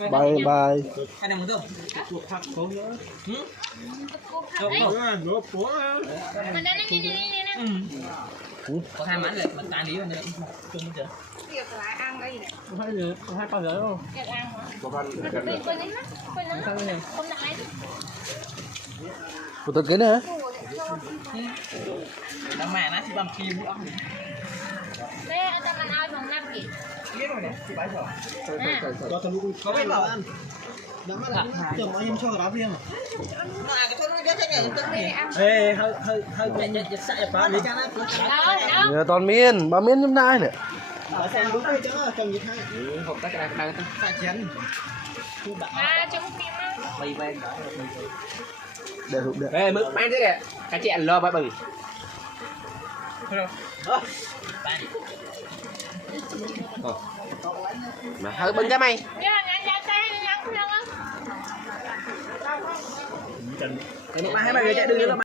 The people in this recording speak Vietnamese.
Bye bye. Anh em muốn không? Chuột thật có nữa. Được của. Mình đang đi nè. Có hai món rồi, mình ăn đi mình chung chưa? Việc lại ăn đây nè. Hai bao giờ không? Việc ăn hả? Có ăn Mình gần đi được. coi đến mắt, coi nó. Không đặt lấy. Một tờ kiến hả? Nó mà nó chỉ bằng kim nữa. Đây anh ta mình ao bằng 5 kg. Biết rồi nè, chị bái rồi. Cho thằng lúc Có biết bảo ăn. đã mắt là chồng anh em cho đá riêng. Nó cái thôi nó chết nhỉ, tức nhỉ. Ê, hơi Giật sại quá lý cho nó. Đó. Nhờ toàn miên, ba miên trong đai nữa. ở xem đúng cái chứ chồng như thế. Hộp tất cả đang sai chén. À trong phim á. Bay ven đó. Để hụt được. Ê, mức mang thế kìa. Cái chị ăn lo bãi bừng. Mà hơi bưng cái mày. Nhưng mà anh ra tay anh ăn không á. Cái mức hai ba người chạy đừng nữa.